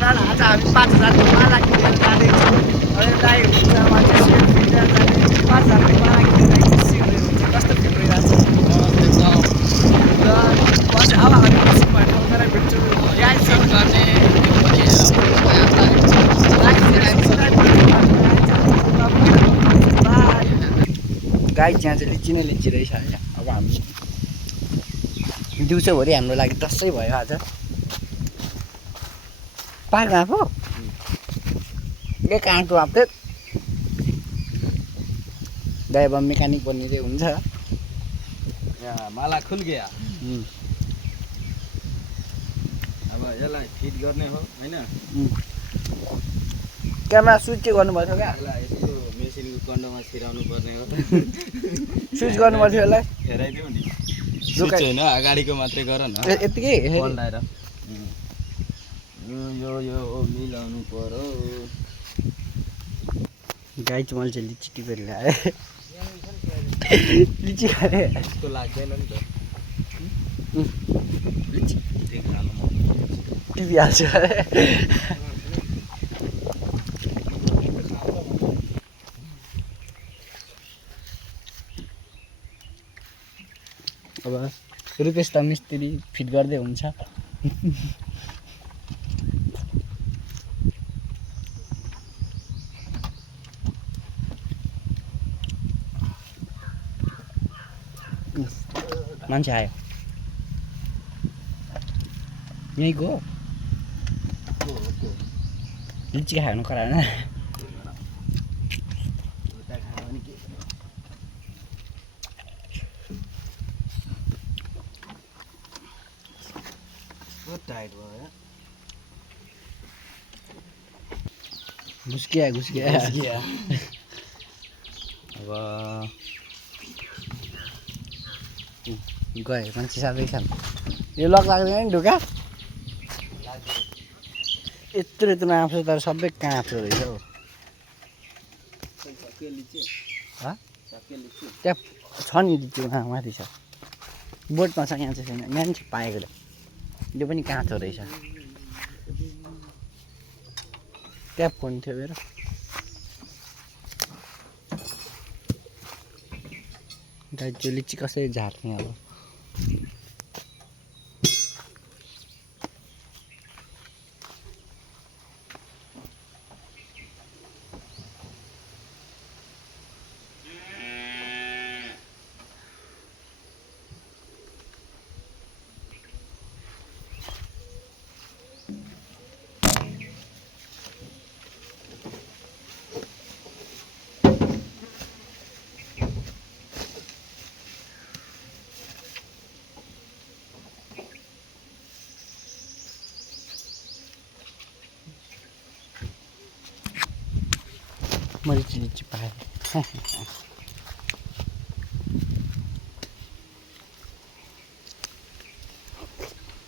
आज हामी 5,000 को माला किनेर जाँदैछौँ। यसलाई हुँदामा चाहिँ सेट फिटेर जाने 5,000 को माला किनेर खुसी हुँदै हुन्छ। कस्तो फिल भइरहेको छ र पछि अब हामी खुसी भयो ठाउँमा भेट्छौँ। गाई चाहिँ लिची नै लिची रहेछ होइन। अब हामी दिउँसोभरि हाम्रो लागि दसैँ भयो आज। पार्कमा पो ए काँटो आप्थे दाइ अब मेकानिक बनिँदै हुन्छ। यहाँ माला खुल गया। अब यसलाई फिट गर्ने हो हैन। क्यामेरा स्विच चाहिँ गर्नुपर्छ क्या। यसलाई यसको मेसिनको कन्डोमा छिराउनु पर्ने हो। स्विच गर्नुपर्छ यसलाई। हेराइदिउ नि। स्विच हैन अगाडिको मात्रै गर न। यतिकै पल्टाएर यो मिलाउनु पर्यो। गाई चाहिँ मैले चाहिँ लिची टिपेर ल्याएँ। लिची खाने यस्तो लाग्दैन नि त। लिची खानु टिपिहाल्छ। अब रुपेश त मिस्त्री फिट गर्दै हुन्छ। मान्छे आयो यहीँको लिची खानु कराएन। टाइट भयो घुस्किया अब गयो मान्छे साह्रै छन्। यो लक लाग्दैन नि ढुका यत्रो यत्रो आँप्छ तर सबै काँप्छ रहेछ हौ। त्यहाँ छ नि लिची माथि छ बोटमा छ। यहाँ चाहिँ छैन मान्छे पाएकोले यो पनि काँचो रहेछ। त्यहाँ फोन थियो मेरो। गाई त्यो लिची कसरी झार्ने अब। मैले लिची पाएँ।